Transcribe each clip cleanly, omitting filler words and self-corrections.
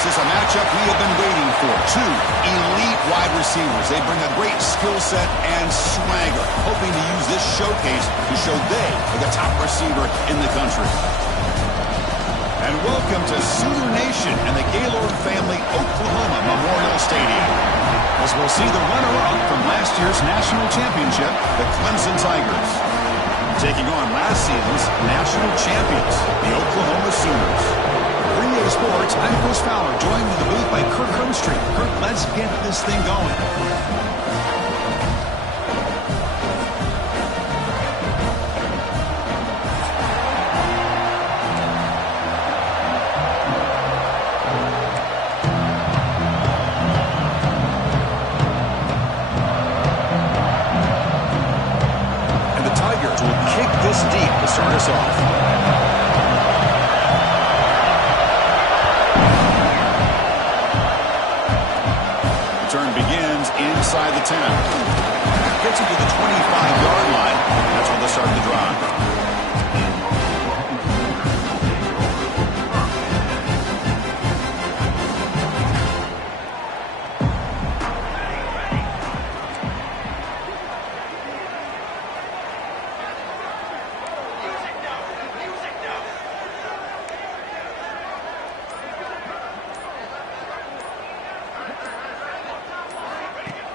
This is a matchup we have been waiting for. Two elite wide receivers. They bring a great skill set and swagger, hoping to use this showcase to show they are the top receiver in the country. And welcome to Sooner Nation and the Gaylord Family Oklahoma Memorial Stadium, as we'll see the runner-up from last year's national championship, the Clemson Tigers, taking on last season's national champions, the Oklahoma Sooners. For EA Sports, I'm Chris Fowler, joined in the booth by Kirk Herbstreit. Kirk, let's get this thing going. Deep to start us off. Turn begins inside the 10. Gets into the 25-yard line. That's where they'll start the drive.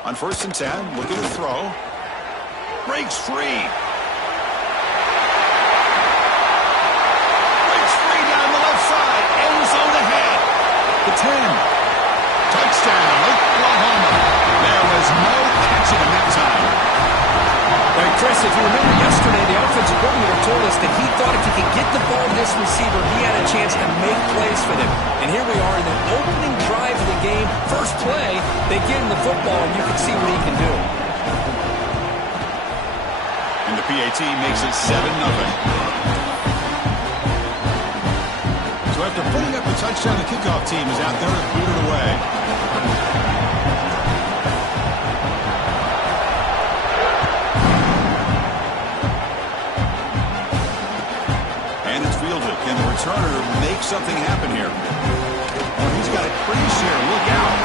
On 1st and 10, looking to throw. Breaks free. Breaks free down the left side. End zone ahead. The 10. Touchdown, Oklahoma. There was no catching him that time. Right, Chris, if you remember yesterday, the offensive coordinator told us that he thought if he could get the ball to this receiver, he had a chance to make plays for them. And here we are in the opening drive of the game. First play, they get him the football, and you can see what he can do. And the PAT makes it 7-0. So after putting up the touchdown, the kickoff team is out there to boot it away. Can the returner make something happen here? Oh, he's got a crease here. Look out.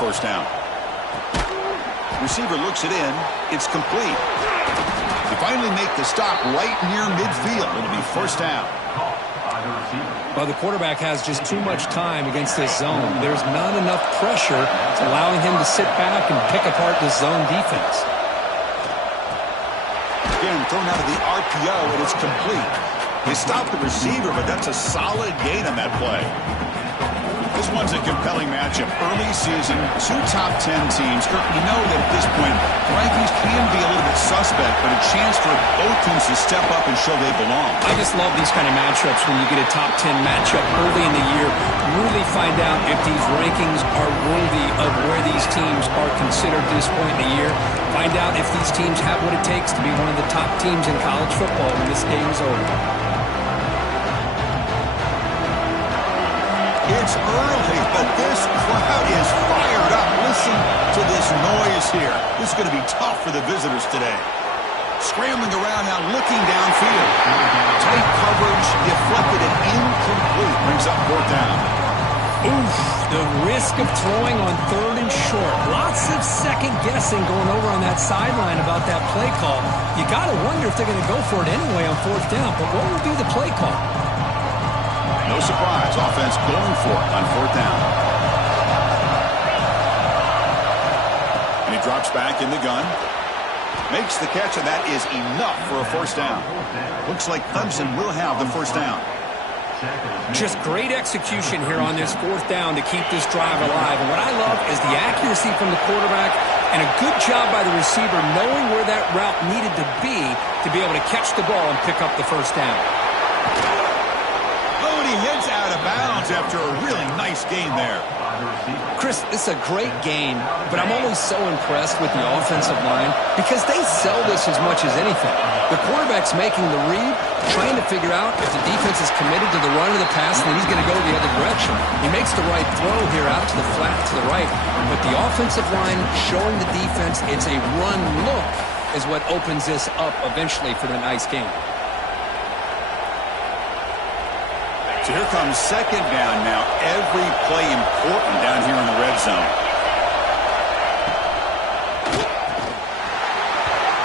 First down. Receiver looks it in. It's complete. They finally make the stop right near midfield. It'll be first down. Well, the quarterback has just too much time against this zone. There's not enough pressure allowing him to sit back and pick apart this zone defense. Again, thrown out of the RPO, and it's complete. They stop the receiver, but that's a solid gain on that play. This one's a compelling matchup. Early season, two top 10 teams. Kirk, we know that at this point, rankings can be a little bit suspect, but a chance for both teams to step up and show they belong. I just love these kind of matchups when you get a top 10 matchup early in the year. Really find out if these rankings are worthy of where these teams are considered at this point in the year. Find out if these teams have what it takes to be one of the top teams in college football when this game is over. It's early, but this crowd is fired up. Listen to this noise here. This is going to be tough for the visitors today. Scrambling around now, looking downfield. Tight coverage, deflected and incomplete. Brings up fourth down. Oof, the risk of throwing on 3rd and short. Lots of second guessing going over on that sideline about that play call. You got to wonder if they're going to go for it anyway on 4th down, but what will be the play call? No surprise, offense going for it on 4th down. And he drops back in the gun. Makes the catch, and that is enough for a first down. Looks like Clemson will have the first down. Just great execution here on this 4th down to keep this drive alive. And what I love is the accuracy from the quarterback and a good job by the receiver knowing where that route needed to be able to catch the ball and pick up the first down. Oh, and he heads out of bounds after a really nice gain there. Chris, this is a great game, but I'm always so impressed with the offensive line because they sell this as much as anything. The quarterback's making the read, trying to figure out if the defense is committed to the run or the pass, and then he's going to go the other direction. He makes the right throw here out to the flat to the right, but the offensive line showing the defense it's a run look is what opens this up eventually for the nice game. So here comes second down now. Every play important down here in the red zone.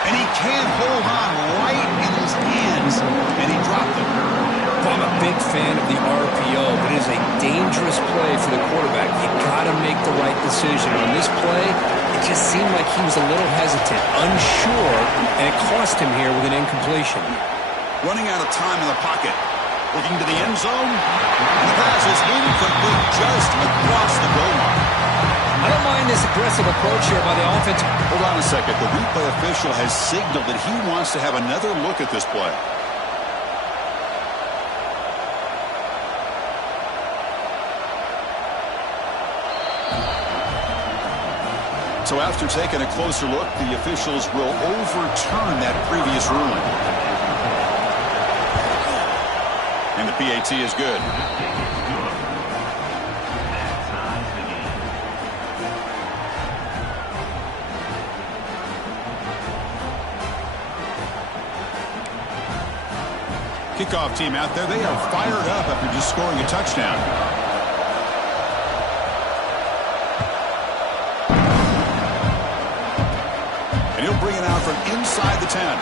And he can't hold on right in his hands, and he dropped it. I'm a big fan of the RPO, but it is a dangerous play for the quarterback. You got to make the right decision. On this play, it just seemed like he was a little hesitant, unsure, and it cost him here with an incompletion. Running out of time in the pocket. Looking to the end zone. And the pass is incomplete just across the goal line. I don't mind this aggressive approach here by the offense. Hold on a second. The replay official has signaled that he wants to have another look at this play. So after taking a closer look, the officials will overturn that previous ruling. And the PAT is good. Kickoff team out there, they are fired up after just scoring a touchdown. And he'll bring it out from inside the 10.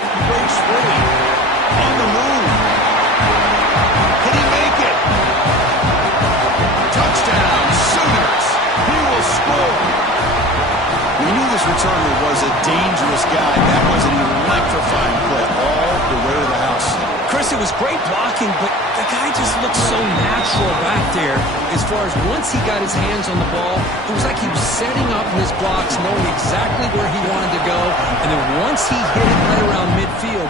He breaks free. On the move. Can he make it? Touchdown, Sooners. He will score. We knew this returner was a dangerous guy. That was an electrifying play all the way to the house. Chris, it was great blocking, but the guy just looked so natural back there. As far as once he got his hands on the ball, it was like he was setting up his blocks, knowing exactly where he wanted to go. And then once he hit it right around midfield,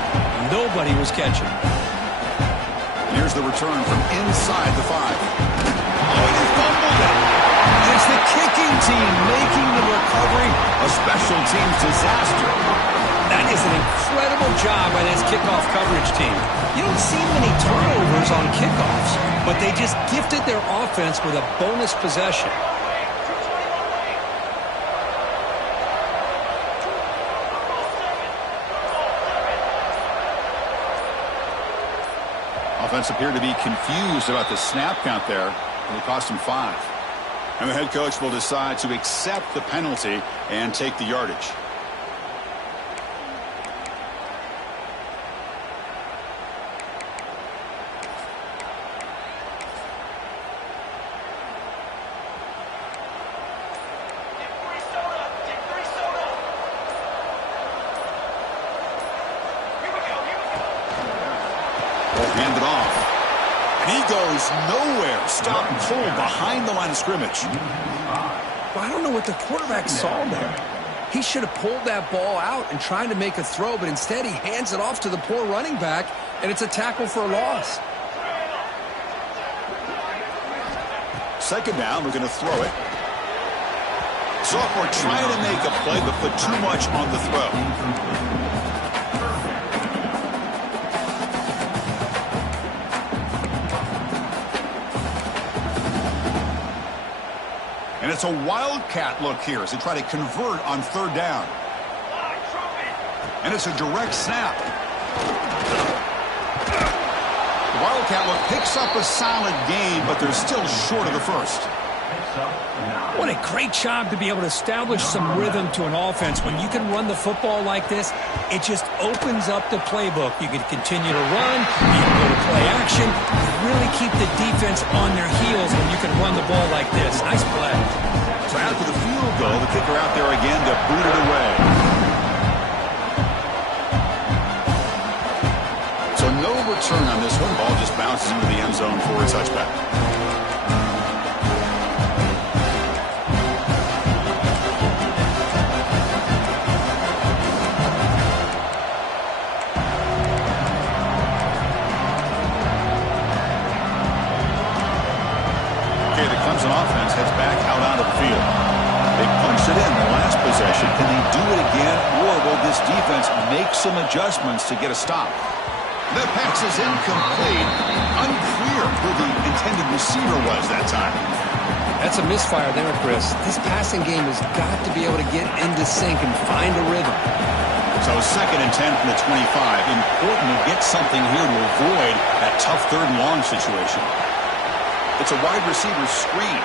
nobody was catching. And here's the return from inside the 5. Oh, he fumbled it. It's the kicking team making the recovery a special teams disaster. That is an incredible job by this kickoff coverage team. You don't see many turnovers on kickoffs, but they just gifted their offense with a bonus possession. Offense appeared to be confused about the snap count there, and it cost him 5. And the head coach will decide to accept the penalty and take the yardage. Handed off. And he goes nowhere. Stop and pull behind the line of scrimmage. Well, I don't know what the quarterback saw there. He should have pulled that ball out and tried to make a throw, but instead he hands it off to the poor running back, and it's a tackle for a loss. Second down, we're going to throw it. Sophomore trying to make a play, but put too much on the throw. And it's a wildcat look here as they try to convert on third down. And it's a direct snap. The wildcat look picks up a solid gain, but they're still short of the first. What a great job to be able to establish some rhythm to an offense. When you can run the football like this, it just opens up the playbook. You can continue to run, you can go to play action, you really keep the defense on their heels when you can run the ball like this. Nice play. So after the field goal, the kicker out there again to boot it away. So no return on this one. Ball just bounces into the end zone for a touchback. Okay, the Clemson offense heads back out onto the field. They punched it in the last possession. Can they do it again, or will this defense make some adjustments to get a stop? The pass is incomplete. Unclear who the intended receiver was that time. That's a misfire there, Chris. This passing game has got to be able to get into sync and find a rhythm. So 2nd and 10 from the 25. Important to get something here to avoid that tough 3rd and long situation. It's a wide receiver screen.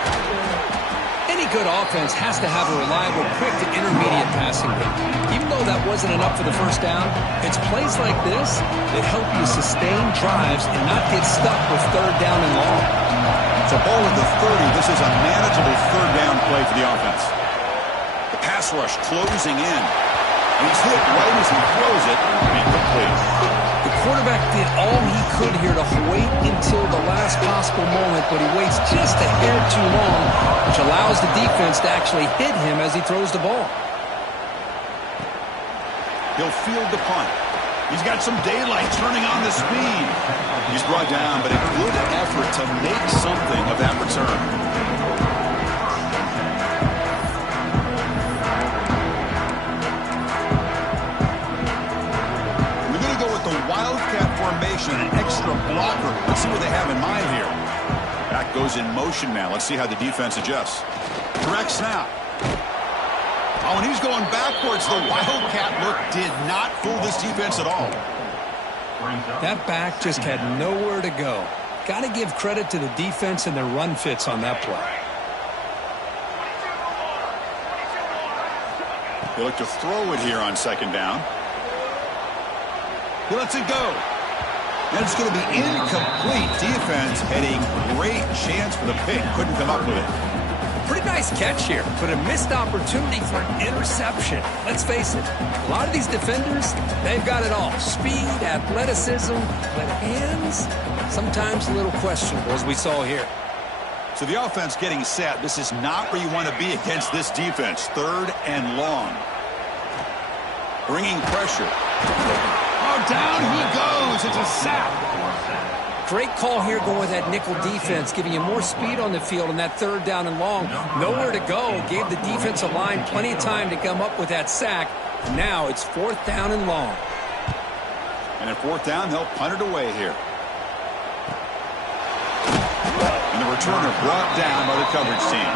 Any good offense has to have a reliable, quick to intermediate passing game. Even though that wasn't enough for the first down, it's plays like this that help you sustain drives and not get stuck with 3rd down and long. So ball at the 30. This is a manageable 3rd down play for the offense. The pass rush closing in. And he's hit right as he throws it. Incomplete. The quarterback did all he could here to wait until the last possible moment, but he waits just a hair too long, which allows the defense to actually hit him as he throws the ball. He'll field the punt. He's got some daylight turning on the speed. He's brought down, but a good effort to make something of that return. Wildcat formation, an extra blocker. Let's see what they have in mind here. Back goes in motion now. Let's see how the defense adjusts. Direct snap. Oh, and he's going backwards. The Wildcat look did not fool this defense at all. That back just had nowhere to go. Got to give credit to the defense and their run fits on that play. They look to throw it here on 2nd down. He lets it go. And it's going to be incomplete. Defense had a great chance for the pick. Couldn't come up with it. Pretty nice catch here, but a missed opportunity for an interception. Let's face it, a lot of these defenders, they've got it all. Speed, athleticism, but hands, sometimes a little questionable, as we saw here. So the offense getting set. This is not where you want to be against this defense. 3rd and long. Bringing pressure. Oh, down he goes. It's a sack. Great call here going with that nickel defense, giving you more speed on the field on that 3rd down and long. Nowhere to go. Gave the defensive line plenty of time to come up with that sack. Now it's 4th down and long. And at 4th down, they'll punt it away here. And the returner brought down by the coverage team.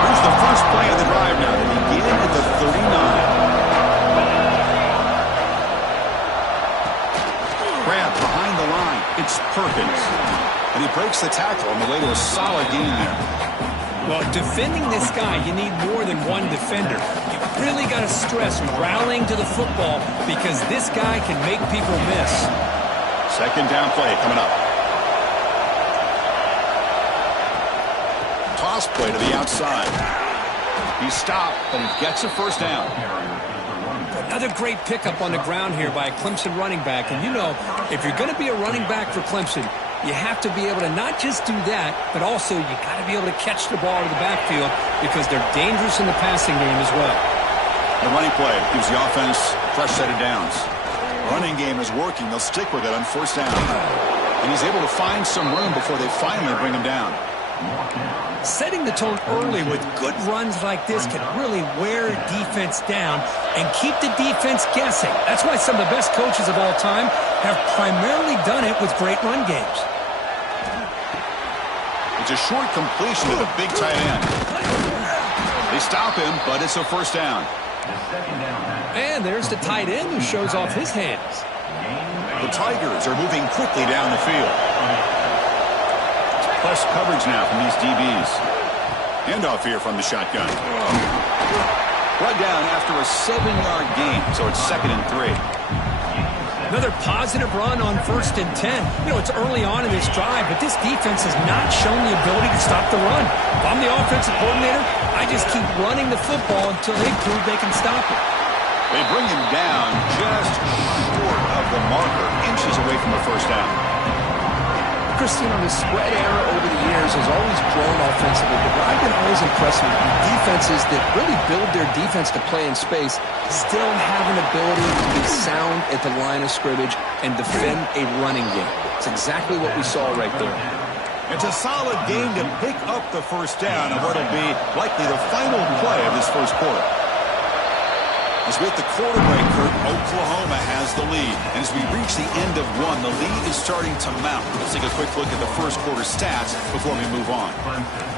Here's the first play of the drive now. They begin at the 39. Grab behind the line. It's Perkins. And he breaks the tackle on the way to a solid gain there. Well, defending this guy, you need more than one defender. You really got to stress rallying to the football because this guy can make people miss. 2nd down play coming up. Toss play to the outside. He's stopped, but he gets a 1st down. Another great pickup on the ground here by a Clemson running back. And you know, if you're going to be a running back for Clemson, you have to be able to not just do that, but also you got to be able to catch the ball to the backfield because they're dangerous in the passing game as well. The running play gives the offense a fresh set of downs. Running game is working. They'll stick with it on 1st down. And he's able to find some room before they finally bring him down. Setting the tone early with good runs like this can really wear a defense down and keep the defense guessing. That's why some of the best coaches of all time have primarily done it with great run games. It's a short completion to the big tight end. They stop him, but it's a 1st down. And there's the tight end who shows off his hands. The Tigers are moving quickly down the field. Plus coverage now from these DBs. Handoff here from the shotgun. Brought down after a 7-yard gain, so it's 2nd and 3. Another positive run on 1st and 10. You know, it's early on in this drive, but this defense has not shown the ability to stop the run. If I'm the offensive coordinator, I just keep running the football until they prove they can stop it. They bring him down just short of the marker, inches away from the 1st down. Chris, the spread era over the years has always grown offensively, but what I've been always impressed with defenses that really build their defense to play in space still have an ability to be sound at the line of scrimmage and defend a running game. It's exactly what we saw right there. It's a solid game to pick up the first down on what will be likely the final play of this first quarter. As with the quarter break, Kurt, Oklahoma has the lead. And as we reach the end of one, the lead is starting to mount. Let's take a quick look at the first quarter stats before we move on.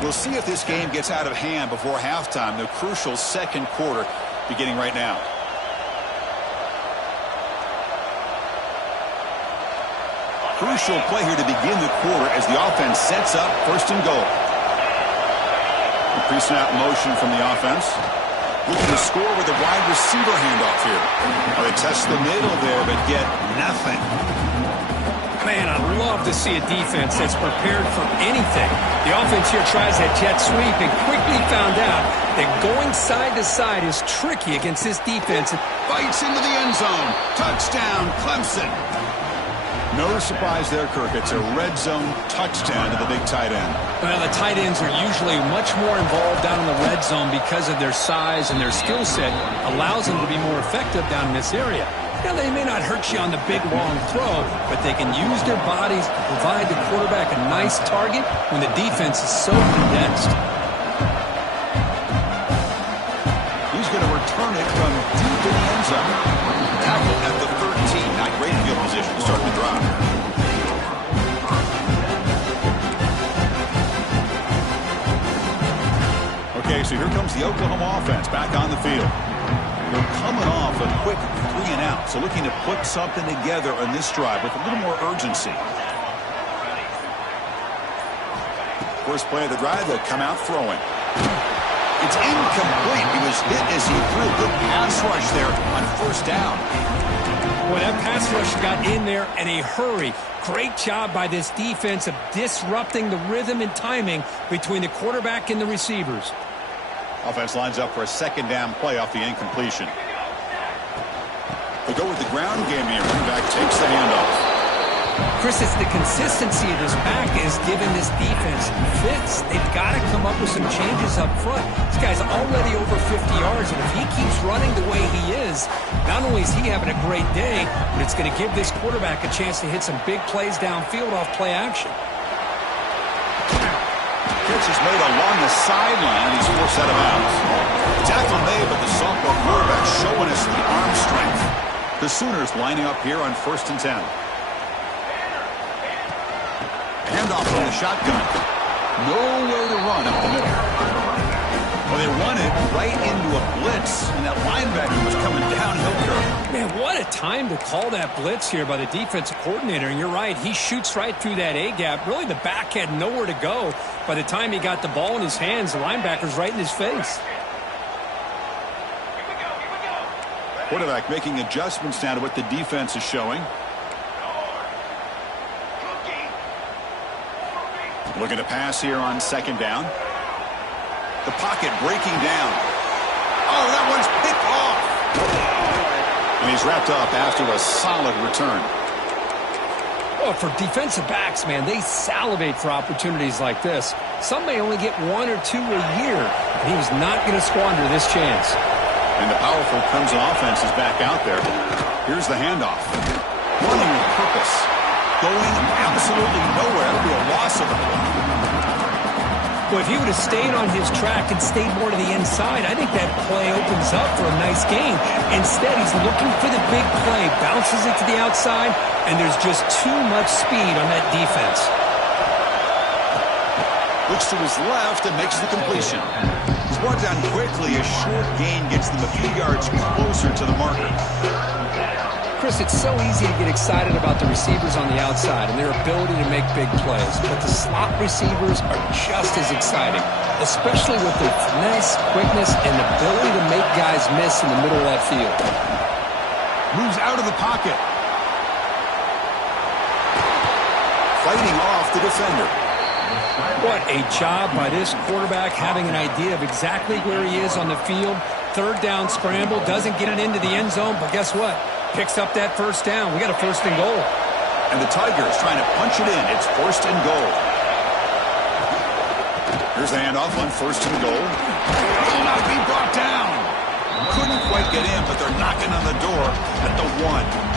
We'll see if this game gets out of hand before halftime, the crucial second quarter beginning right now. Crucial play here to begin the quarter as the offense sets up first and goal. Pre-snap motion from the offense. Looking to score with a wide receiver handoff here. They test the middle there, but get nothing. Man, I love to see a defense that's prepared for anything. The offense here tries that jet sweep and quickly found out that going side to side is tricky against this defense. Bites into the end zone. Touchdown, Clemson. No surprise there, Kirk. It's a red zone touchdown to the big tight end. Well, the tight ends are usually much more involved down in the red zone because of their size, and their skill set allows them to be more effective down in this area. Now, they may not hurt you on the big, long throw, but they can use their bodies to provide the quarterback a nice target when the defense is so condensed. He's going to return it from deep in the end zone. Tackle at the 13. Not great field position to start the drive. Okay, so here comes the Oklahoma offense back on the field. They're coming off a quick 3-and-out, so looking to put something together on this drive with a little more urgency. First play of the drive, they'll come out throwing. It's incomplete. He was hit as he threw. Good pass rush there on first down. Boy, that pass rush got in there in a hurry. Great job by this defense of disrupting the rhythm and timing between the quarterback and the receivers. Offense lines up for a second down play off the incompletion. They go with the ground game here. Running back takes the handoff. Chris, it's the consistency of this back is giving this defense fits. They've got to come up with some changes up front. This guy's already over 50 yards, and if he keeps running the way he is, not only is he having a great day, but it's going to give this quarterback a chance to hit some big plays downfield off play action. Pitch is made along the sideline. He's forced out of bounds. Tackle made, but the sophomore quarterback showing us the arm strength. The Sooners lining up here on 1st and 10. Handoff from the shotgun. Nowhere to run up the middle. Well, they run it right into a blitz, and that linebacker was coming downhill curve. Man, what a time to call that blitz here by the defensive coordinator. And you're right, he shoots right through that A-gap. Really, the back had nowhere to go. By the time he got the ball in his hands, the linebacker's right in his face. Quarterback making adjustments now to what the defense is showing. Looking to pass here on second down. The pocket breaking down. Oh, that one's picked off. And he's wrapped up after a solid return. Oh, for defensive backs, man, they salivate for opportunities like this. Some may only get 1 or 2 a year, and he was not going to squander this chance. And the powerful Clemson offense is back out there. Here's the handoff. Running with purpose. Going absolutely nowhere. That'll be a loss of the play. Well, if he would have stayed on his track and stayed more to the inside, I think that play opens up for a nice gain. Instead, he's looking for the big play, bounces it to the outside, and there's just too much speed on that defense. Looks to his left and makes the completion. He's brought down quickly. A short gain gets them a few yards closer to the marker. Chris, it's so easy to get excited about the receivers on the outside and their ability to make big plays, but the slot receivers are just as exciting, especially with their finesse, quickness, and the ability to make guys miss in the middle of that field. Moves out of the pocket. Fighting off the defender. What a job by this quarterback, having an idea of exactly where he is on the field. Third down scramble, doesn't get it into the end zone, but guess what? Picks up that first down. We got a 1st and goal. And the Tigers trying to punch it in. It's 1st and goal. Here's the handoff on 1st and goal. Will not be brought down. Couldn't quite get in, but they're knocking on the door at the 1.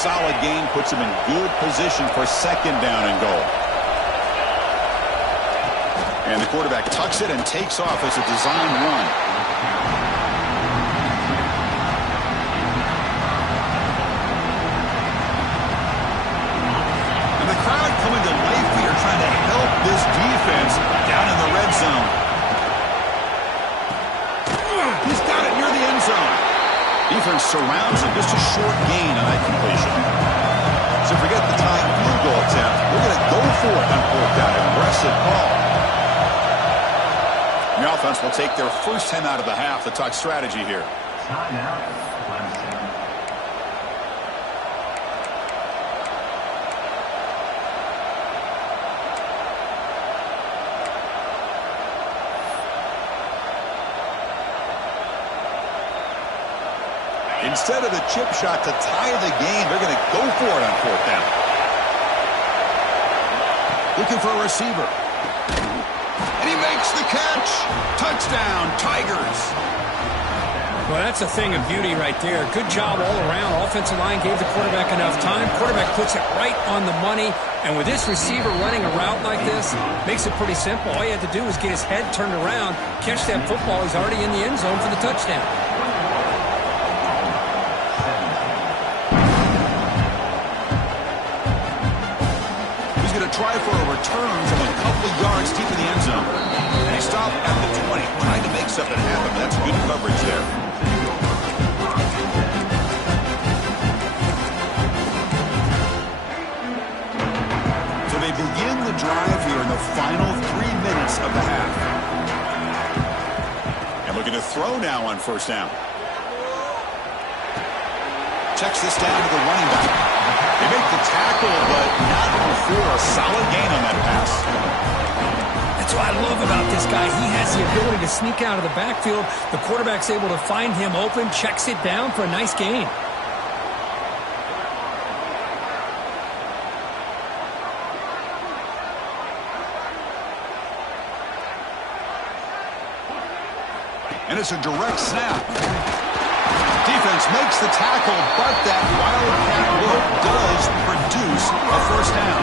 Solid gain puts him in good position for 2nd down and goal. And the quarterback tucks it and takes off as a design run. And the crowd coming to life here trying to help this defense down in the red zone. He's got it near the end zone. Defense surrounds him. Just a short gain on that completion. So forget the tying field goal attempt. We're going to go for it on 4th down. Aggressive call. The offense will take their first 10 out of the half to talk strategy here. Instead of the chip shot to tie the game, they're going to go for it on 4th down. Looking for a receiver. And he makes the catch. Touchdown, Tigers. Well, that's a thing of beauty right there. Good job all around. Offensive line gave the quarterback enough time. Quarterback puts it right on the money. And with this receiver running a route like this, makes it pretty simple. All you have to do is get his head turned around, catch that football. He's already in the end zone for the touchdown. Try for a return from a couple of yards deep in the end zone. And he stopped at the 20, trying to make something happen. That's good coverage there. So they begin the drive here in the final 3 minutes of the half. And looking to throw now on 1st down. Checks this down to the running back. They make the tackle, but not before a solid gain on that pass. That's what I love about this guy. He has the ability to sneak out of the backfield. The quarterback's able to find him open, checks it down for a nice gain. And it's a direct snap. Defense makes the tackle, but that wildcat look does produce a 1st down.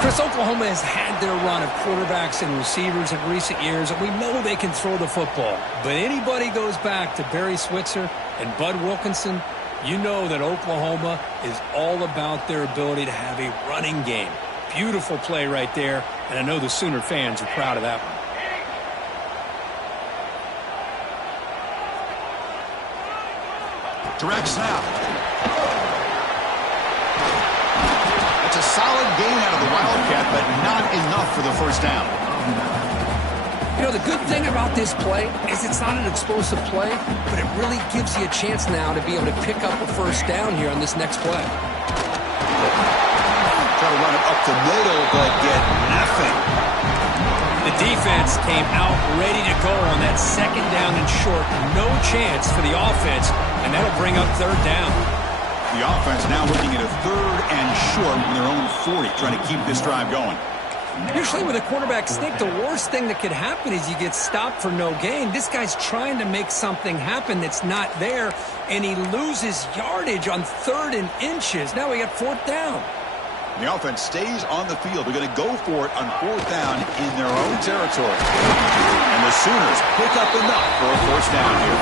Chris, Oklahoma has had their run of quarterbacks and receivers in recent years, and we know they can throw the football. But anybody goes back to Barry Switzer and Bud Wilkinson, you know that Oklahoma is all about their ability to have a running game. Beautiful play right there, and I know the Sooner fans are proud of that one. Direct snap. It's a solid gain out of the Wildcat, but not enough for the 1st down. You know, the good thing about this play is it's not an explosive play, but it really gives you a chance now to be able to pick up a 1st down here on this next play. Try to run it up the middle, but get nothing. The defense came out ready to go on that 2nd down and short. No chance for the offense, and that'll bring up 3rd down. The offense now looking at a 3rd and short from their own 40, trying to keep this drive going. Usually with a quarterback sneak, the worst thing that could happen is you get stopped for no gain. This guy's trying to make something happen that's not there, and he loses yardage on 3rd and inches. Now we got 4th down. The offense stays on the field. They're going to go for it on 4th down in their own territory. And the Sooners pick up enough for a 1st down here.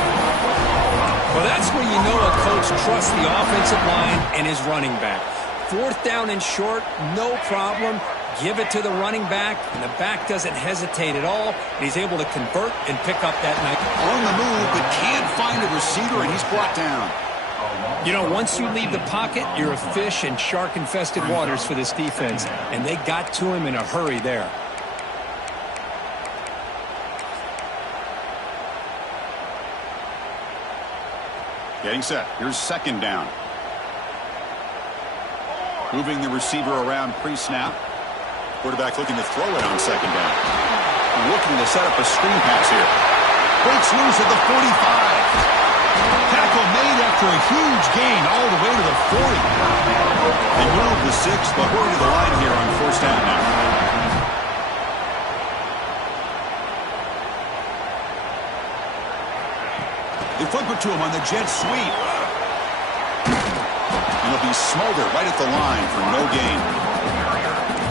Well, that's where you know a coach trusts the offensive line and his running back. 4th down and short, no problem. Give it to the running back, and the back doesn't hesitate at all. And he's able to convert and pick up that night. On the move, but can't find a receiver, and he's brought down. You know, once you leave the pocket, you're a fish in shark-infested waters for this defense, and they got to him in a hurry there. Getting set. Here's 2nd down. Moving the receiver around pre-snap. Quarterback looking to throw it on second down. Looking to set up a screen pass here. Breaks loose at the 45. Tackle made after a huge gain all the way to the 40. They move the 6, but hurry to the line here on first down now. They flip it to him on the jet sweep. And he'll be smothered right at the line for no gain.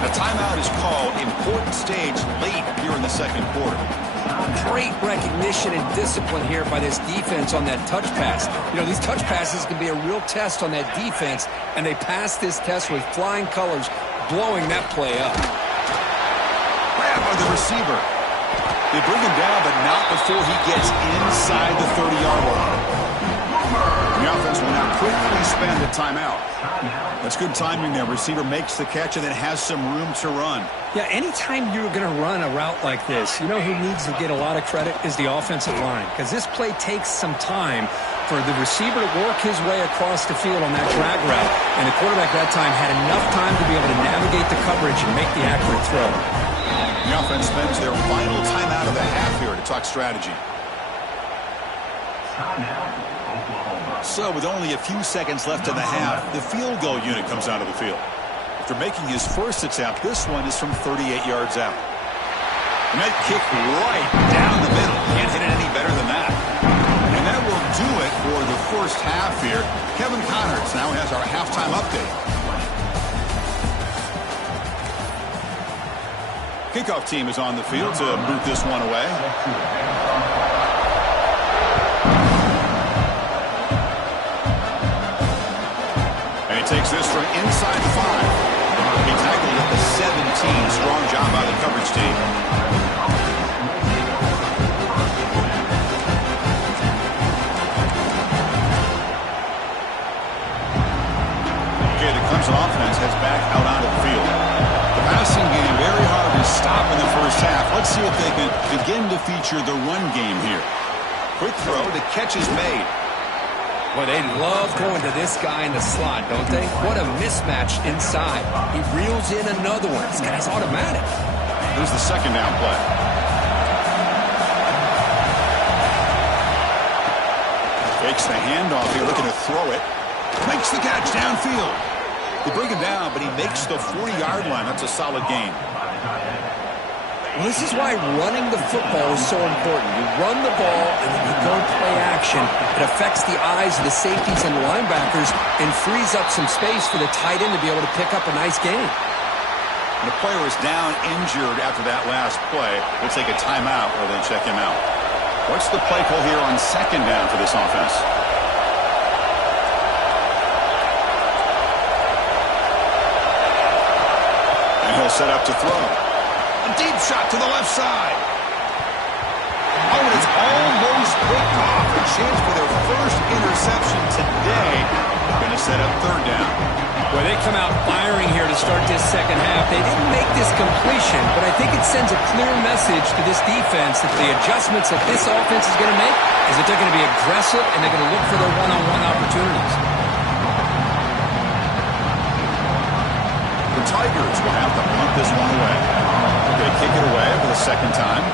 A timeout is called. Important stage late here in the second quarter. Great recognition and discipline here by this defense on that touch pass. You know, these touch passes can be a real test on that defense, and they passed this test with flying colors, blowing that play up. Grab by the receiver. They bring him down, but not before he gets inside the 30-yard line. The offense will now quickly spend a timeout. That's good timing there. Receiver makes the catch and then has some room to run. Yeah, anytime you're going to run a route like this, you know who needs to get a lot of credit is the offensive line, because this play takes some time for the receiver to work his way across the field on that drag route, and the quarterback that time had enough time to be able to navigate the coverage and make the accurate throw. The offense spends their final timeout of the half here to talk strategy. So with only a few seconds left in the half, the field goal unit comes out of the field. After making his first attempt, this one is from 38 yards out. And that kick right down the middle. Can't hit it any better than that. And that will do it for the first half here. Kevin Connors now has our halftime update. Kickoff team is on the field to boot this one away. And he takes this from inside the 5. He tackled at the 17. Strong job by the coverage team. Okay, the Clemson offense heads back out onto the field. The passing game very hard to stop in the first half. Let's see if they can begin to feature the run game here. Quick throw, the catch is made. Well, they love going to this guy in the slot, don't they? What a mismatch inside. He reels in another one. This guy's automatic. Here's the second down play. Fakes the handoff here, looking to throw it. Makes the catch downfield. They bring him down, but he makes the 40-yard line. That's a solid gain. Well, this is why running the football is so important. You run the ball, and then you go play action. It affects the eyes of the safeties and linebackers and frees up some space for the tight end to be able to pick up a nice gain. The player is down injured after that last play. We'll take a timeout or then check him out. What's the play call here on second down for this offense? And he'll set up to throw. A deep shot to the left side. Oh, and it's almost picked off. A chance for their first interception today. Going to set up third down. Well, they come out firing here to start this second half. They didn't make this completion, but I think it sends a clear message to this defense that the adjustments that this offense is going to make is that they're going to be aggressive and they're going to look for their one-on-one opportunities. The Tigers will have to punt this one away. They kick it away for the second time.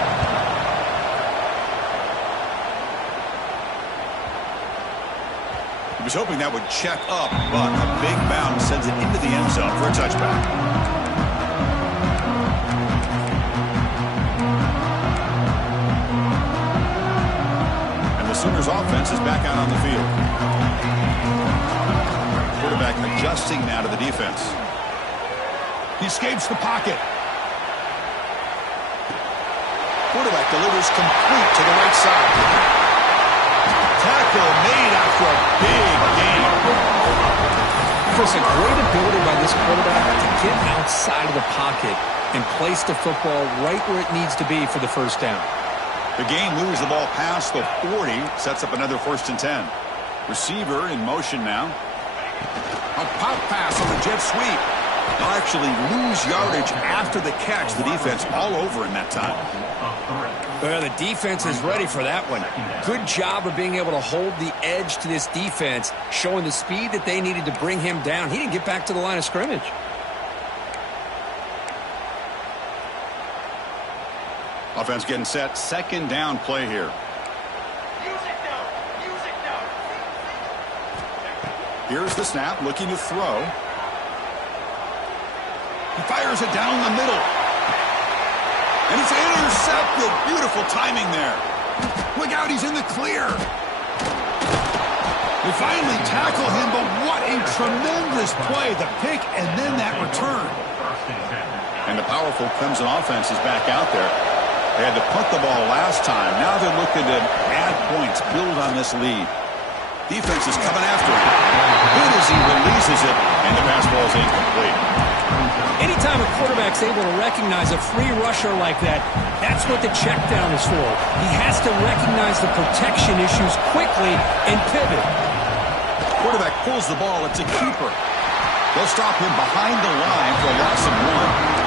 He was hoping that would check up, but a big bounce sends it into the end zone for a touchback. And the Sooners offense is back out on the field. Quarterback adjusting now to the defense. He escapes the pocket. Quarterback delivers complete to the right side. Tackle made after a big gain. Chris, a great ability by this quarterback to get outside of the pocket and place the football right where it needs to be for the first down. The gain moves the ball past the 40, sets up another 1st and 10. Receiver in motion now. A pop pass on the jet sweep. They'll actually lose yardage after the catch. The defense all over in that time. Well, the defense is ready for that one. Good job of being able to hold the edge to this defense, showing the speed that they needed to bring him down. He didn't get back to the line of scrimmage. Offense getting set. Second down play here. Here's the snap, looking to throw. He fires it down the middle. And it's intercepted. Beautiful timing there. Look out, he's in the clear. They finally tackle him, but what a tremendous play. The pick and then that return. And the powerful Clemson offense is back out there. They had to punt the ball last time. Now they're looking to add points, build on this lead. Defense is coming after him. Good as he releases it, and the pass ball is incomplete. Anytime a quarterback's able to recognize a free rusher like that, that's what the check down is for. He has to recognize the protection issues quickly and pivot. Quarterback pulls the ball. It's a keeper. They'll stop him behind the line for a loss of 1.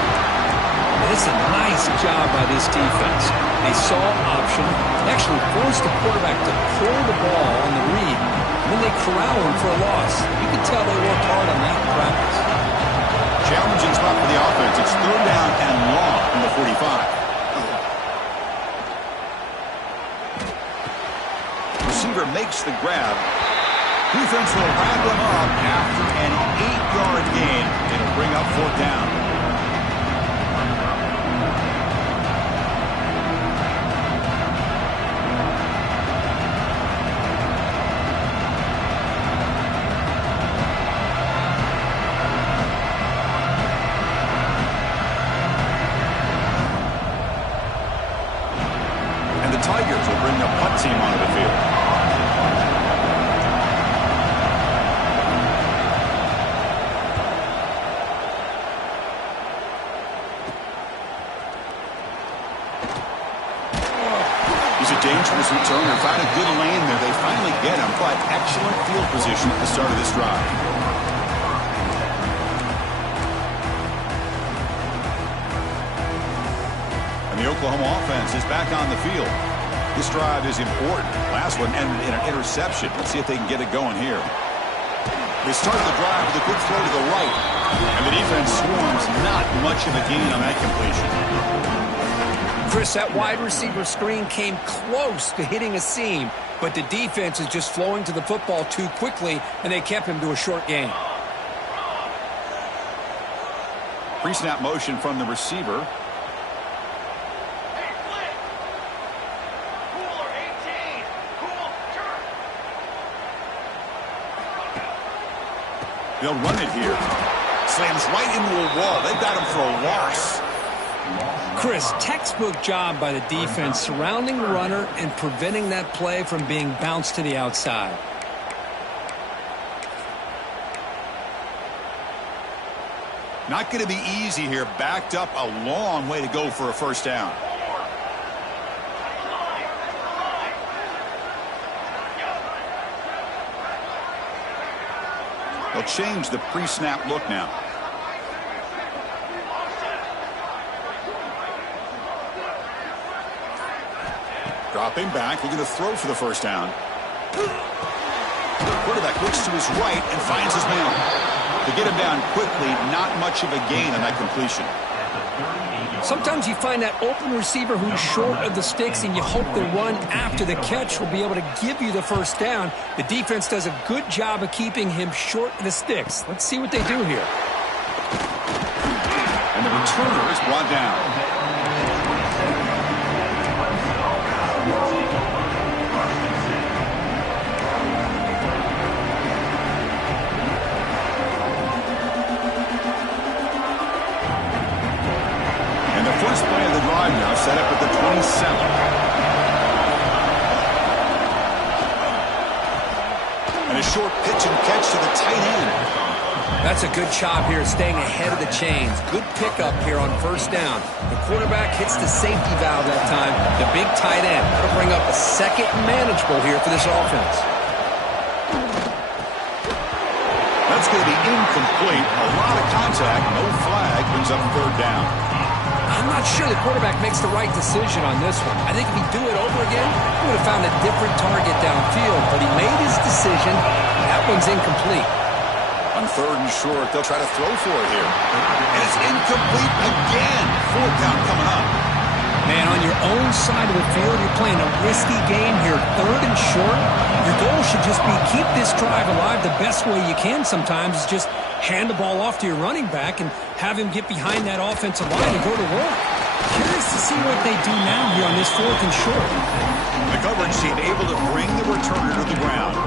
This is a nice job by this defense. They saw option, actually forced the quarterback to pull the ball on the read, and then they corral him for a loss. You can tell they worked hard on that in practice. Challenging spot for the offense. It's third down and long from the 45. Receiver makes the grab. Defense will wrap him up after an 8-yard gain. It'll bring up fourth down. Tigers will bring the punt team onto the field. He's a dangerous returner. Found a good lane there. They finally get him, but excellent field position at the start of this drive. And the Oklahoma offense is back on the field. This drive is important. Last one ended in an interception. Let's see if they can get it going here. They start the drive with a good throw to the right. And the defense swarms. Not much of a gain on that completion. Chris, that wide receiver screen came close to hitting a seam, but the defense is just flowing to the football too quickly, and they kept him to a short gain. Pre-snap motion from the receiver. They'll run it here. Slams right into a wall. They've got him for a loss. Chris, textbook job by the defense surrounding the runner and preventing that play from being bounced to the outside. Not going to be easy here. Backed up a long way to go for a first down. They'll change the pre-snap look now. Dropping back, looking to throw for the first down. The quarterback looks to his right and finds his man. To get him down quickly, not much of a gain on that completion. Sometimes you find that open receiver who's short of the sticks, and you hope the run after the catch will be able to give you the first down. The defense does a good job of keeping him short of the sticks. Let's see what they do here. And the returner is brought down. First play of the drive now, set up at the 27. And a short pitch and catch to the tight end. That's a good job here, staying ahead of the chains. Good pickup here on first down. The quarterback hits the safety valve that time. The big tight end. That'll bring up a second manageable here for this offense. That's going to be incomplete. A lot of contact contact, no flag, brings up third down. I'm not sure the quarterback makes the right decision on this one. I think if he'd do it over again, he would have found a different target downfield, but he made his decision. That one's incomplete. On third and short, they'll try to throw for it here. And it's incomplete again. Fourth down coming up. Man, on your own side of the field, you're playing a risky game here. Third and short, your goal should just be keep this drive alive the best way you can sometimes is just hand the ball off to your running back and have him get behind that offensive line and go to work. Curious to see what they do now here on this fourth and short. The coverage team able to bring the returner to the ground.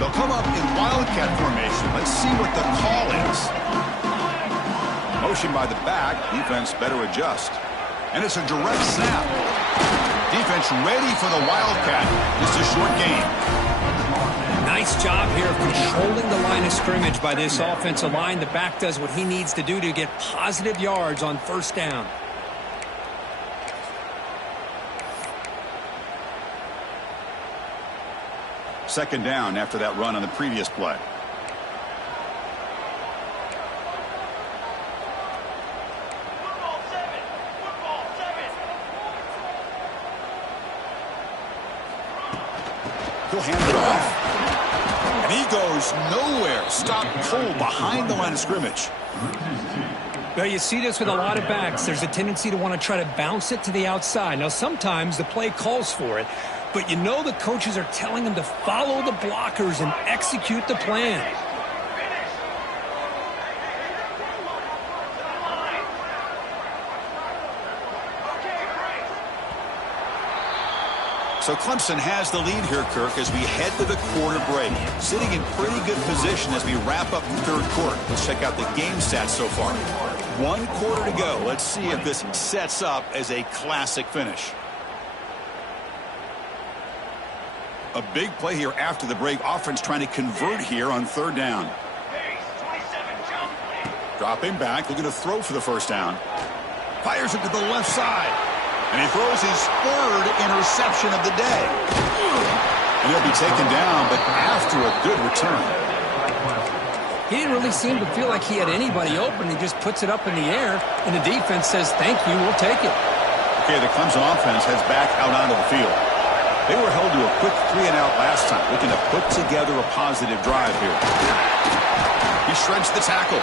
They'll come up in wildcat formation. Let's see what the call is. Motion by the back. Defense better adjust. And it's a direct snap. Defense ready for the wildcat. Just a short game. Nice job here of controlling the line of scrimmage by this offensive line. The back does what he needs to do to get positive yards on first down. Second down after that run on the previous play. He'll hand it off. And he goes nowhere. Stop cold behind the line of scrimmage. Well, you see this with a lot of backs. There's a tendency to want to try to bounce it to the outside. Now, sometimes the play calls for it, but you know the coaches are telling them to follow the blockers and execute the plan. So Clemson has the lead here, Kirk, as we head to the quarter break. Sitting in pretty good position as we wrap up the third quarter. Let's check out the game stats so far. 1 quarter to go. Let's see if this sets up as a classic finish. A big play here after the break. Offense trying to convert here on third down. Dropping back, looking to throw for the first down. Fires it to the left side. And he throws his third interception of the day. And he'll be taken down, but after a good return. He didn't really seem to feel like he had anybody open. He just puts it up in the air, and the defense says, thank you, we'll take it. Okay, the Clemson offense heads back out onto the field. They were held to a quick 3-and-out last time, looking to put together a positive drive here. He shreds the tackle.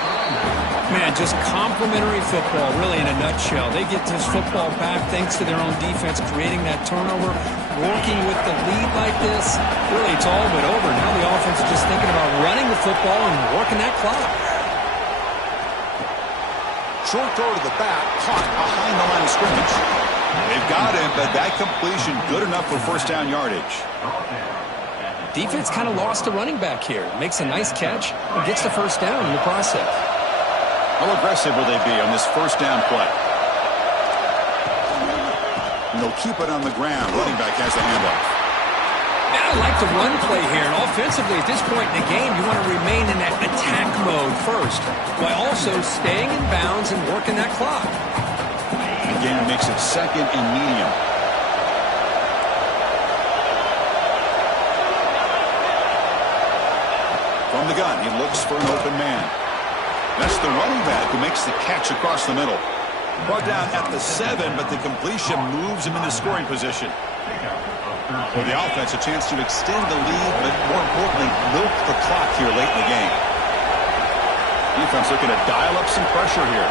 Man, just complimentary football, really, in a nutshell. They get this football back thanks to their own defense, creating that turnover, working with the lead like this. Really, it's all but over. Now the offense is just thinking about running the football and working that clock. Short throw to the back, caught behind the line of scrimmage. They've got him, but that completion good enough for first down yardage. Defense kind of lost a running back here. Makes a nice catch and gets the first down in the process. How aggressive will they be on this first down play? And they'll keep it on the ground. Running back has the handoff. Man, I like the run play here. And offensively, at this point in the game, you want to remain in that attack mode first, while also staying in bounds and working that clock. Again, makes it second and medium. From the gun, he looks for an open man. That's the running back who makes the catch across the middle. Brought down at the 7, but the completion moves him into scoring position. For the offense, a chance to extend the lead, but more importantly, milk the clock here late in the game. Defense looking to dial up some pressure here.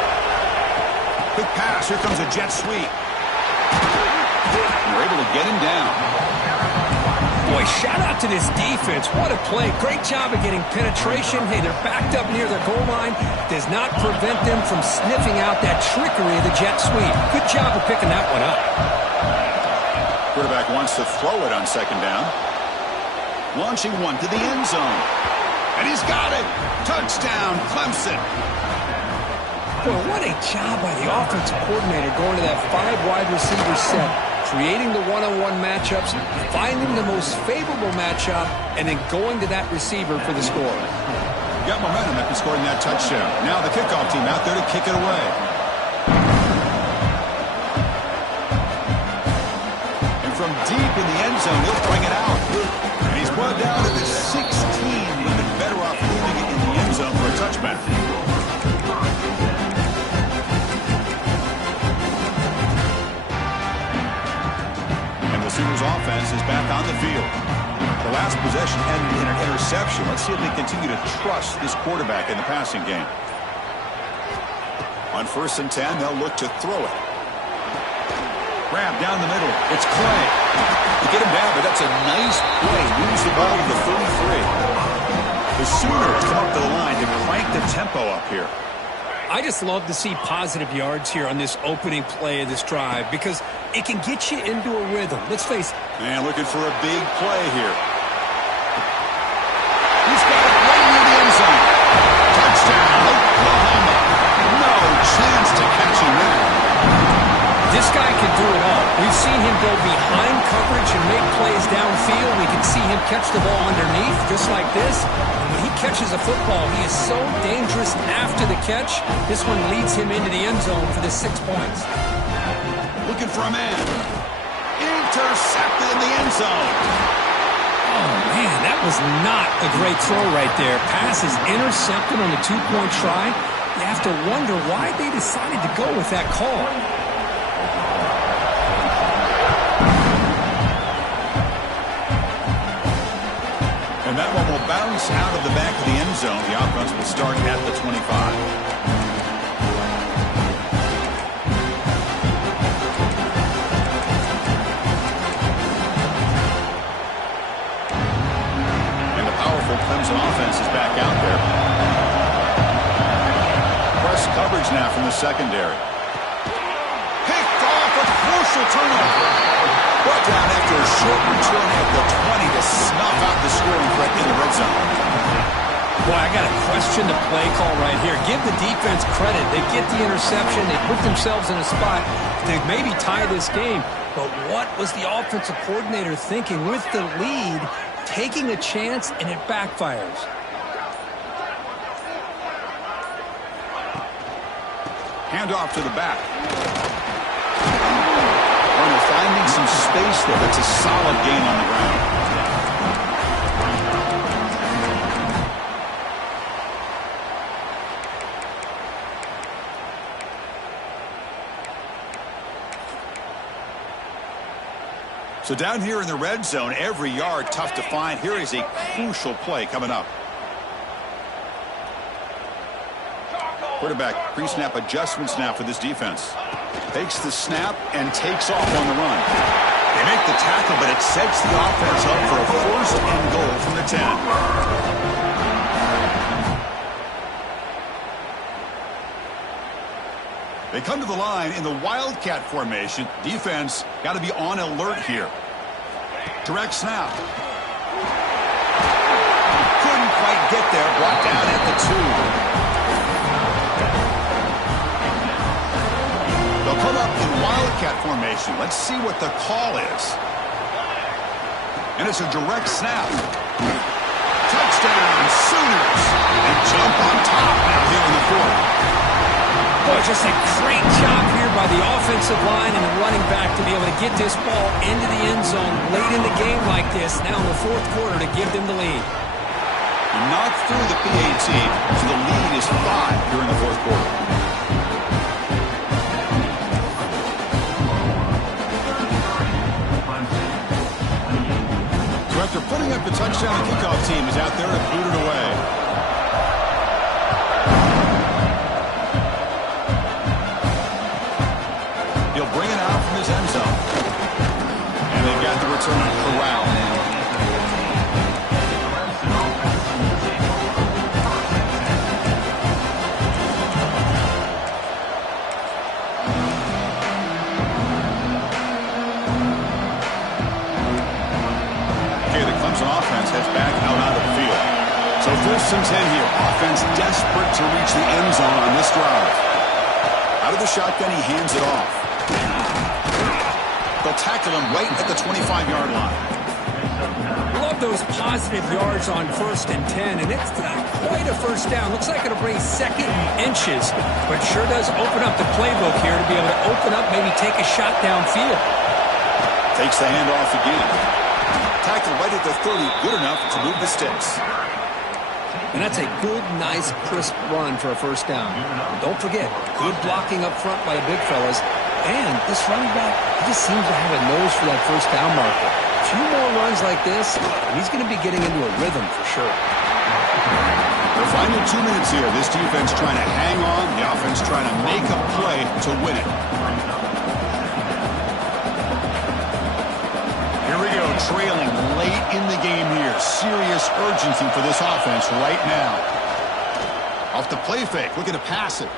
Quick pass. Here comes a jet sweep. They're able to get him down. Boy, shout out to this defense. What a play. Great job of getting penetration. Hey, they're backed up near their goal line. Does not prevent them from sniffing out that trickery of the jet sweep. Good job of picking that one up. Quarterback wants to throw it on second down. Launching one to the end zone. And he's got it. Touchdown, Clemson. Boy, what a job by the offensive coordinator going to that 5 wide receiver set, creating the one-on-one matchups, finding the most favorable matchup, and then going to that receiver for the score. Got momentum after scoring that touchdown. Now the kickoff team out there to kick it away. And from deep in the end zone, he'll bring it out. And he's brought down to the the field. The last possession ended in an interception. Let's see if they continue to trust this quarterback in the passing game. On 1st and 10, they'll look to throw it. Grab down the middle. It's Clay. You get him down, but that's a nice play. Moves the ball to the 33. The Sooners come up to the line to crank the tempo up here. I just love to see positive yards here on this opening play of this drive because it can get you into a rhythm. Let's face it. And looking for a big play here. He's got it right near the end zone. Touchdown, Oklahoma. No chance to catch him there. This guy can do it all. We've seen him go behind coverage and make plays downfield. We can see him catch the ball underneath just like this. And when he catches a football, he is so dangerous after the catch. This one leads him into the end zone for the 6 points. Looking for a man. Intercepted in the end zone. Oh, man, that was not a great throw right there. Pass is intercepted on the 2-point try. You have to wonder why they decided to go with that call. And that one will bounce out of the back of the end zone. The offense will start at the 25. And the powerful Clemson offense is back out there. Press coverage now from the secondary. Picked off, a crucial turnover. Brought down after a short return at the 20 to snuff out the scoring threat in the red zone. Boy, I got to question the play call right here. Give the defense credit. They get the interception. They put themselves in a spot to maybe tie this game. But what was the offensive coordinator thinking with the lead, taking a chance, and it backfires? Handoff to the back. Warner finding some space there. That's a solid gain on the ground. So down here in the red zone, every yard tough to find. Here is a crucial play coming up. Quarterback pre-snap adjustments now for this defense. Takes the snap and takes off on the run. They make the tackle, but it sets the offense up for a 1st and goal from the 10. They come to the line in the Wildcat formation. Defense got to be on alert here. Direct snap. Couldn't quite get there. Brought down at the 2. They'll come up in Wildcat formation. Let's see what the call is. And it's a direct snap. Touchdown, Sooners. And jump on top now here in the 4th. Boy, just a great job here by the offensive line and the running back to be able to get this ball into the end zone late in the game like this, now in the 4th quarter to give them the lead. Knocked through the PAT, so the lead is 5 here in the 4th quarter. So after putting up the touchdown, the kickoff team is out there to boot it away. He'll bring it out from his end zone. And they've got the return corralled. Okay, the Clemson offense heads back out onto the field. So 1st and 10 here. Offense desperate to reach the end zone on this drive. Out of the shotgun, he hands it off. They'll tackle him right at the 25-yard line. Love those positive yards on 1st and 10, and it's quite a 1st down. Looks like it'll bring 2nd and inches, but sure does open up the playbook here to be able to open up, maybe take a shot downfield. Takes the handoff again. Tackle right at the 30, good enough to move the sticks. And that's a good, nice, crisp run for a 1st down. Don't forget, good blocking up front by the big fellas. And this running back, he just seems to have a nose for that 1st down marker. few more runs like this, and he's going to be getting into a rhythm for sure. The final 2 minutes here. This defense trying to hang on. The offense trying to make a play to win it. Here we go, trailing late in the game here. Serious urgency for this offense right now. Off the play fake, looking to pass it.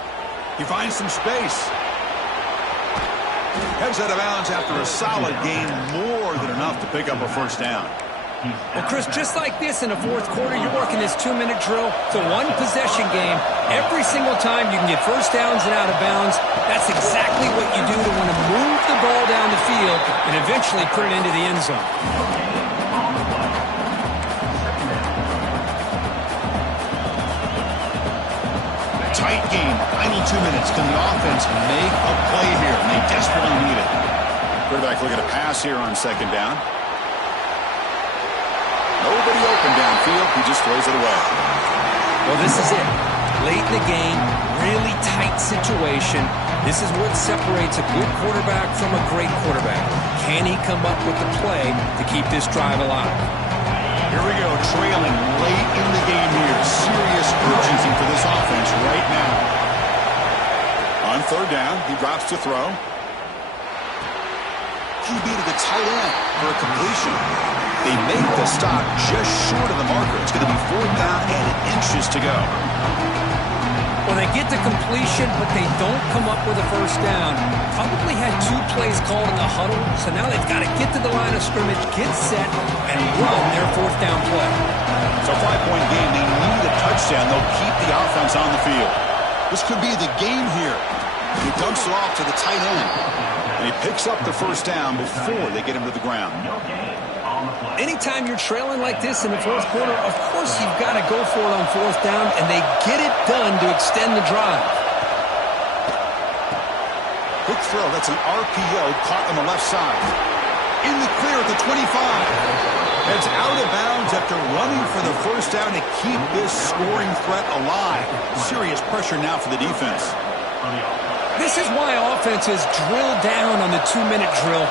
He finds some space. Heads out of bounds after a solid gain, more than enough to pick up a first down. Well, Chris, just like this in the fourth quarter, you're working this 2-minute drill. It's a one-possession game. Every single time you can get first downs and out of bounds, that's exactly what you do to want to move the ball down the field and eventually put it into the end zone. Tight game. Final 2 minutes. Can the offense make a play here? And they desperately need it. Quarterback looking to pass here on second down. Nobody open downfield. He just throws it away. Well, this is it. Late in the game, really tight situation. This is what separates a good quarterback from a great quarterback. Can he come up with the play to keep this drive alive? Here we go, trailing late in the game here. Serious urgency for this offense right now. On third down, he drops to throw. QB to the tight end for a completion. They make the stop just short of the marker. It's going to be fourth down and inches to go. Well, they get the completion, but they don't come up with a first down. Probably had 2 plays called in the huddle, so now they've got to get to the line of scrimmage, get set, and run their fourth down play. It's a 5-point game. They need a touchdown. They'll keep the offense on the field. This could be the game here. He dumps it off to the tight end, and he picks up the first down before they get him to the ground. Anytime you're trailing like this in the fourth quarter, of course you've got to go for it on fourth down, and they get it done to extend the drive. Quick throw. That's an RPO caught on the left side. In the clear at the 25. Heads out of bounds after running for the first down to keep this scoring threat alive. Serious pressure now for the defense. This is why offenses drill down on the 2-minute drill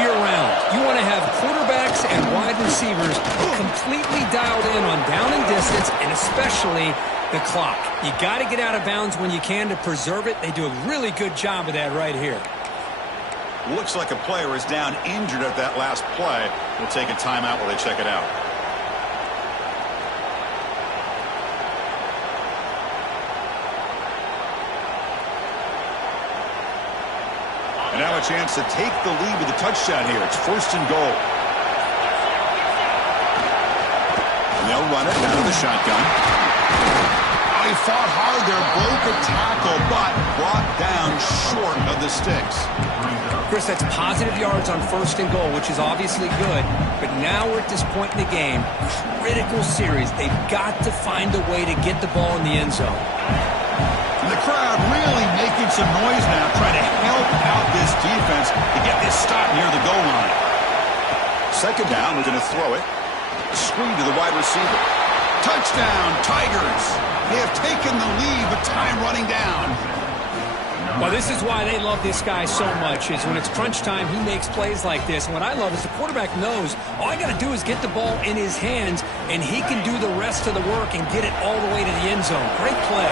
year-round. You want to have quarterbacks and wide receivers completely dialed in on down and distance, and especially the clock. You got to get out of bounds when you can to preserve it. They do a really good job of that right here. Looks like a player is down injured at that last play. We'll take a timeout while they check it out. And now a chance to take the lead with a touchdown here. It's first and goal. And they'll run it out of the shotgun. Oh, he fought hard there, broke a tackle, but brought down short of the sticks. Chris, that's positive yards on first and goal, which is obviously good. But now we're at this point in the game, critical series. They've got to find a way to get the ball in the end zone. And the crowd really making some noise now, trying to help out this defense to get this stop near the goal line. Second down, we're going to throw it. Screen to the wide receiver. Touchdown, Tigers. They have taken the lead, but time running down. Well, this is why they love this guy so much, is when it's crunch time, he makes plays like this. And what I love is the quarterback knows all I got to do is get the ball in his hands, and he can do the rest of the work and get it all the way to the end zone. Great play.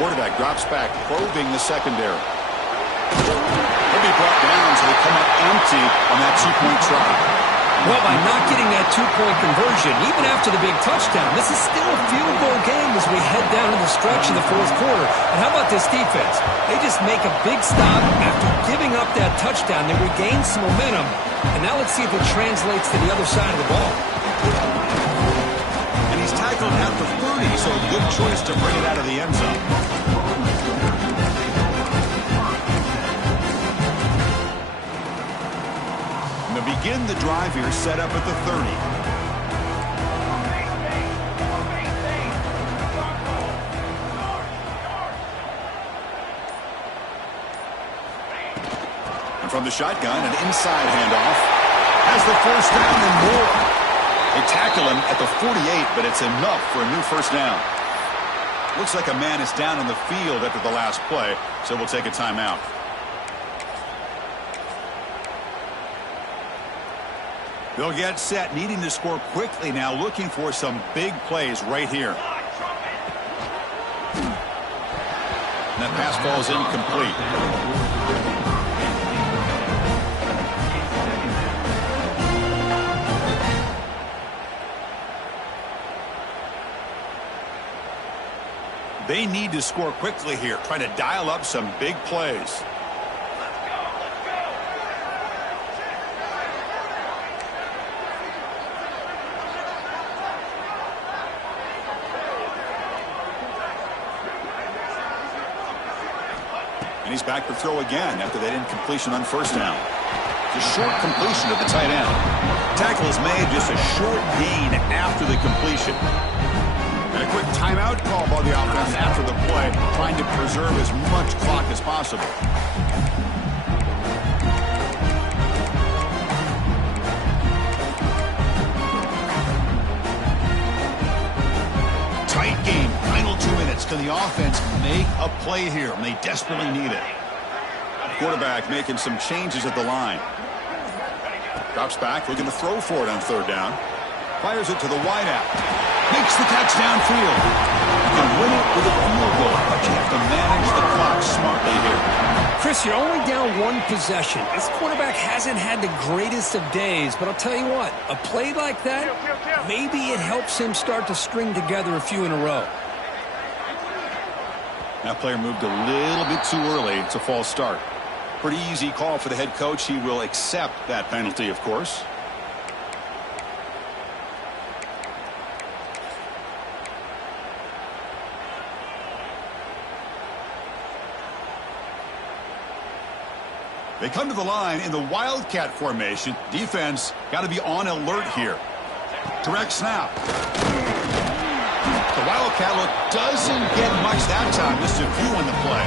Quarterback drops back, probing the secondary. He'll be brought down, so they come up empty on that 2-point try. Well, by not getting that 2-point conversion, even after the big touchdown, this is still a field goal game as we head down to the stretch in the fourth quarter. And how about this defense? They just make a big stop after giving up that touchdown. They regain some momentum. And now let's see if it translates to the other side of the ball. And he's tackled at the 30, so a good choice to bring it out of the end zone. Begin the drive here, set up at the 30. And from the shotgun, an inside handoff. Has the first down and more. They tackle him at the 48, but it's enough for a new first down. Looks like a man is down on the field after the last play, so we'll take a timeout. They'll get set, needing to score quickly now, looking for some big plays right here. And that pass falls incomplete. They need to score quickly here, trying to dial up some big plays. And he's back to throw again after that incompletion on first down. It's a short completion to the tight end. Tackle is made, just a short gain after the completion. And a quick timeout call by the offense after the play, trying to preserve as much clock as possible. Tight game, final 2 minutes. Can the offense make a play here? And they desperately need it. Quarterback making some changes at the line. Drops back, looking to throw for it on third down. Fires it to the wideout. Makes the catch downfield. You can win it with a field goal, but you have to manage the clock smartly here. Chris, you're only down one possession. This quarterback hasn't had the greatest of days, but I'll tell you what, a play like that, maybe it helps him start to string together a few in a row. That player moved a little bit too early. It's a false start. Pretty easy call for the head coach. He will accept that penalty, of course. They come to the line in the Wildcat formation. Defense got to be on alert here. Direct snap. The Wildcat look doesn't get much that time. Just a few on the play.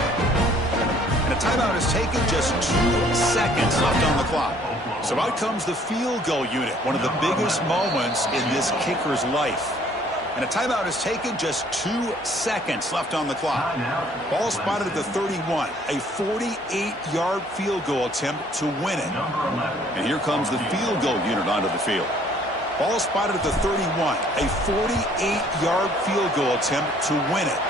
And a timeout is taken, just 2 seconds left on the clock. So out comes the field goal unit, one of the biggest moments in this kicker's life. And a timeout is taken, just 2 seconds left on the clock. Ball spotted at the 31, a 48-yard field goal attempt to win it. And here comes the field goal unit onto the field. Ball spotted at the 31, a 48-yard field goal attempt to win it.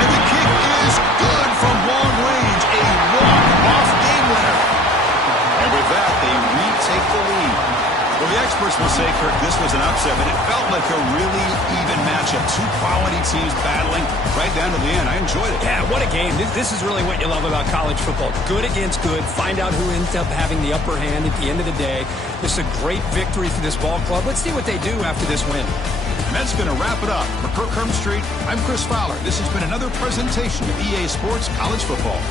And the kick is good from long range, a walk-off game winner. And with that, they retake the lead. Well, the experts will say, Kirk, this was an upset, but it felt like a really even matchup. Two quality teams battling right down to the end. I enjoyed it. Yeah, what a game. This is really what you love about college football. Good against good. Find out who ends up having the upper hand at the end of the day. This is a great victory for this ball club. Let's see what they do after this win. And that's going to wrap it up. For Kirk Herbstreit, I'm Chris Fowler. This has been another presentation of EA Sports College Football.